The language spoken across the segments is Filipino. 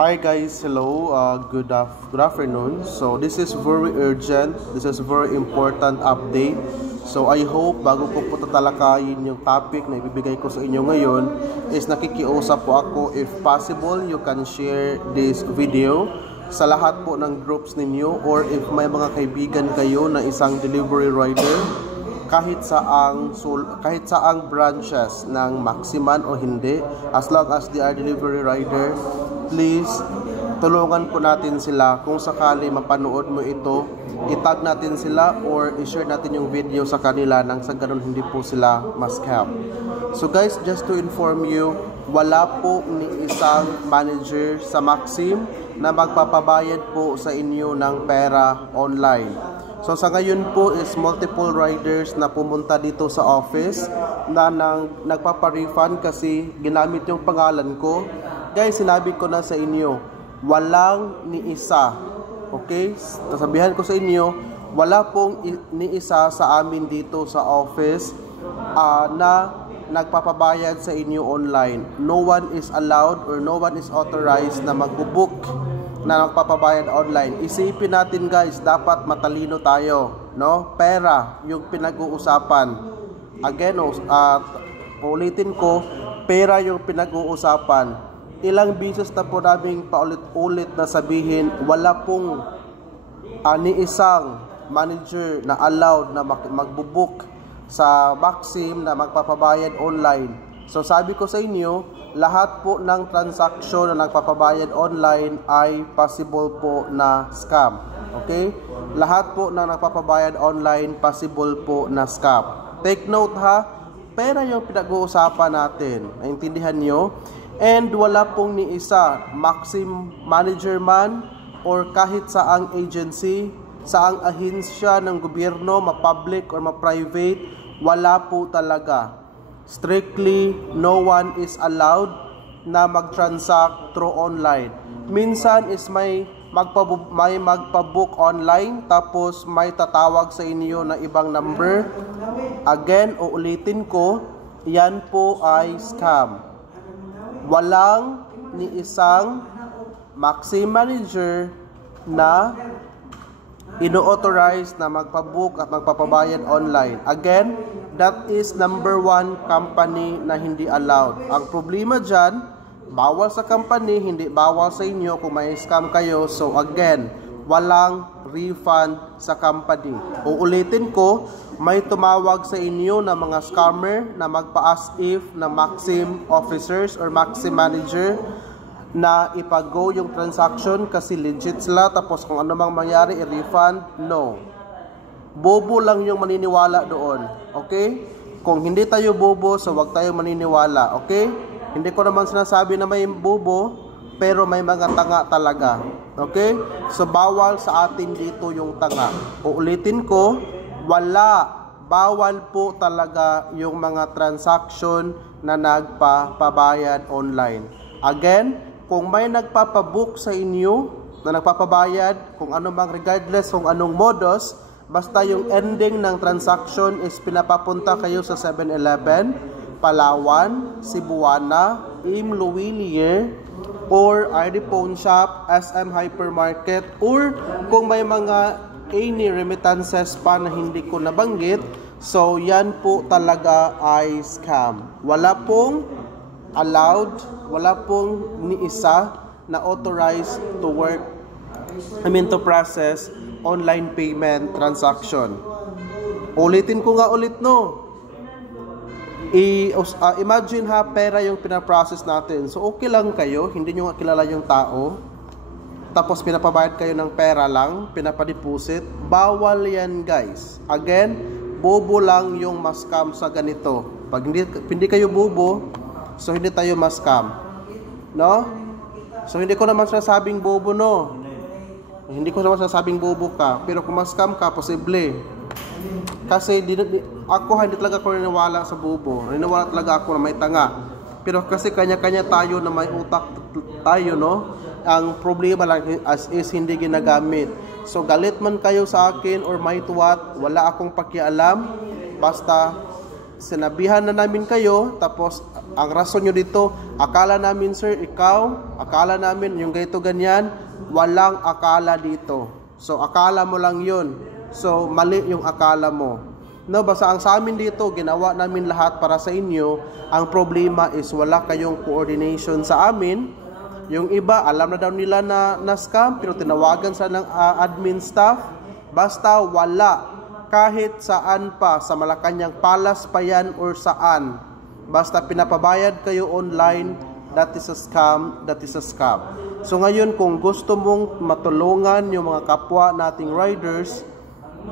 Hi guys, hello, good afternoon. So this is very urgent, this is very important update. So I hope bago ko po tatalakayin yung topic na ibibigay ko sa inyo ngayon is nakikiusap po ako, if possible you can share this video sa lahat po ng groups ninyo, or if may mga kaibigan kayo na isang delivery rider kahit saang branches ng Maximan o hindi, as long as they are delivery rider, please tulungan po natin sila. Kung sakali mapanood mo ito, itag natin sila or i-share natin yung video sa kanila nang sa ganun hindi po sila ma-scam. So guys, just to inform you, wala po ni isang manager sa Maxim na magpapabayad po sa inyo ng pera online. So sa ngayon po is multiple riders na pumunta dito sa office na nagpapa-refund kasi ginamit yung pangalan ko. Guys, sinabi ko na sa inyo, walang ni isa. Okay? Sasabihan ko sa inyo, wala pong ni isa sa amin dito sa office na nagpapabayad sa inyo online. No one is allowed or no one is authorized na magbubook na nagpapabayad online. Isipin natin guys, dapat matalino tayo, no? Pera yung pinag-uusapan. Again, ulitin ko, pera yung pinag-uusapan. Ilang beses na po naming paulit-ulit na sabihin, wala pong ni isang manager na allowed na magbubook sa Maxim na magpapabayad online. So sabi ko sa inyo, lahat po ng transaksyon na nagpapabayad online ay possible po na scam. Okay? Lahat po na nagpapabayad online, possible po na scam. Take note ha, pera yung pinag-uusapan natin. Naintindihan nyo? And wala pong ni isa, Maxim manager man or kahit saang agency, saang ahensya ng gobyerno, ma-public or ma-private, wala po talaga. Strictly, no one is allowed na mag-transact through online. Minsan is may magpabook online tapos may tatawag sa inyo na ibang number. Again, uulitin ko, yan po ay scam. Walang ni isang Maxim manager na ino-authorize na magpabook at magpapabayad online. Again, that is number one company na hindi allowed. Ang problema dyan, bawal sa company, hindi bawal sa inyo kung may scam kayo. So again, walang refund sa company. Uulitin ko, may tumawag sa inyo na mga scammer na magpa-as if na Maxim officers or Maxim manager na ipag-go yung transaction kasi legit sila, tapos kung ano mang mangyari i-refund. No, bobo lang yung maniniwala doon. Okay? Kung hindi tayo bobo, so wag tayo maniniwala. Okay? Hindi ko naman sinasabi na may bobo, pero may mga tanga talaga. Okay? So bawal sa atin dito yung tanga. Uulitin ko, bawal po talaga yung mga transaction na nagpapabayad online. Again, kung may nagpapabook sa inyo na nagpapabayad, kung ano mang regardless kung anong modus, basta yung ending ng transaction is pinapapunta kayo sa 7-Eleven, Palawan, Cebuana, Imluwilier, or RD Pawn Shop, SM Hypermarket, or kung may mga any remittances pa na hindi ko nabanggit, so yan po talaga ay scam. Wala pong allowed, wala pong ni isa na authorized to work, to process online payment transaction. Ulitin ko nga ulit, no? Imagine ha, pera yung pinaprocess natin. So okay lang kayo, hindi nyo kilala yung tao, tapos pinapabayad kayo ng pera lang, pinapadiposit. Bawal yan guys. Again, bobo lang yung ma-scam sa ganito. Pag hindi kayo bobo, so hindi tayo ma-scam. No? So hindi ko naman sinasabing bobo, no? Hindi ko naman sinasabing bobo ka. Pero kung ma-scam ka, posible. Kasi ako hindi talaga ako naniniwala sa bobo. Naniniwala talaga ako na may tanga. Pero kasi kanya-kanya tayo na may utak tayo, no? Ang problema lang is hindi ginagamit. So galit man kayo sa akin or may tuwat, wala akong pakialam. Basta sinabihan na namin kayo, tapos ang rason nyo dito, akala namin sir, ikaw, akala namin yung ganito ganyan, walang akala dito. So akala mo lang yun. So mali yung akala mo. No, basta ang sa amin dito, ginawa namin lahat para sa inyo. Ang problema is wala kayong coordination sa amin. Yung iba, alam na daw nila na scam, pero tinawagan sa ng admin staff. Basta wala. Kahit saan pa, sa Malacanang Palace pa yan or saan. Basta pinapabayad kayo online, that is a scam, that is a scam. So ngayon, kung gusto mong matulungan yung mga kapwa nating riders,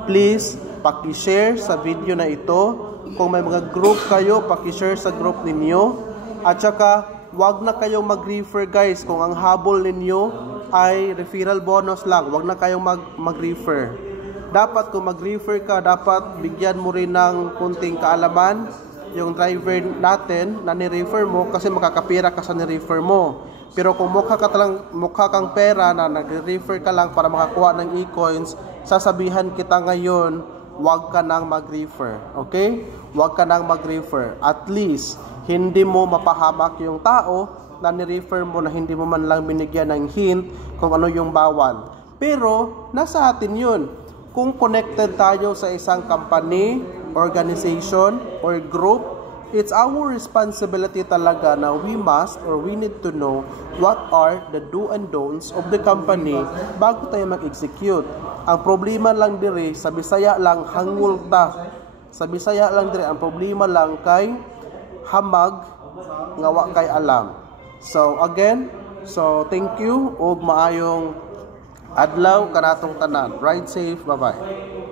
please, paki-share sa video na ito. Kung may mga group kayo, paki-share sa group ninyo. At saka, wag na kayong mag-refer guys. Kung ang habol ninyo ay referral bonus lang, wag na kayong mag-refer. Dapat kung mag-refer ka, dapat bigyan mo rin ng kunting kaalaman yung driver natin na ni-refer mo kasi makakapira ka sa ni-refer mo. Pero kung mukha kang pera na nag-refer ka lang para makakuha ng e-coins, sasabihan kita ngayon, wag ka nang mag-refer. Okay? Wag ka nang mag-refer. At least, hindi mo mapahamak yung tao na ni-refer mo na hindi mo man lang binigyan ng hint kung ano yung bawal. Pero, nasa atin yun. Kung connected tayo sa isang company, organization, or group, it's our responsibility talaga na we must or we need to know what are the do and don'ts of the company bago tayo mag-execute. Ang problema lang dire, sa Bisaya lang hangul ta. Sa Bisaya lang dire, ang problema lang kay hamag ngawa kay alam. So again, thank you ug maayong adlaw kanatong tanan. Ride safe, bye-bye.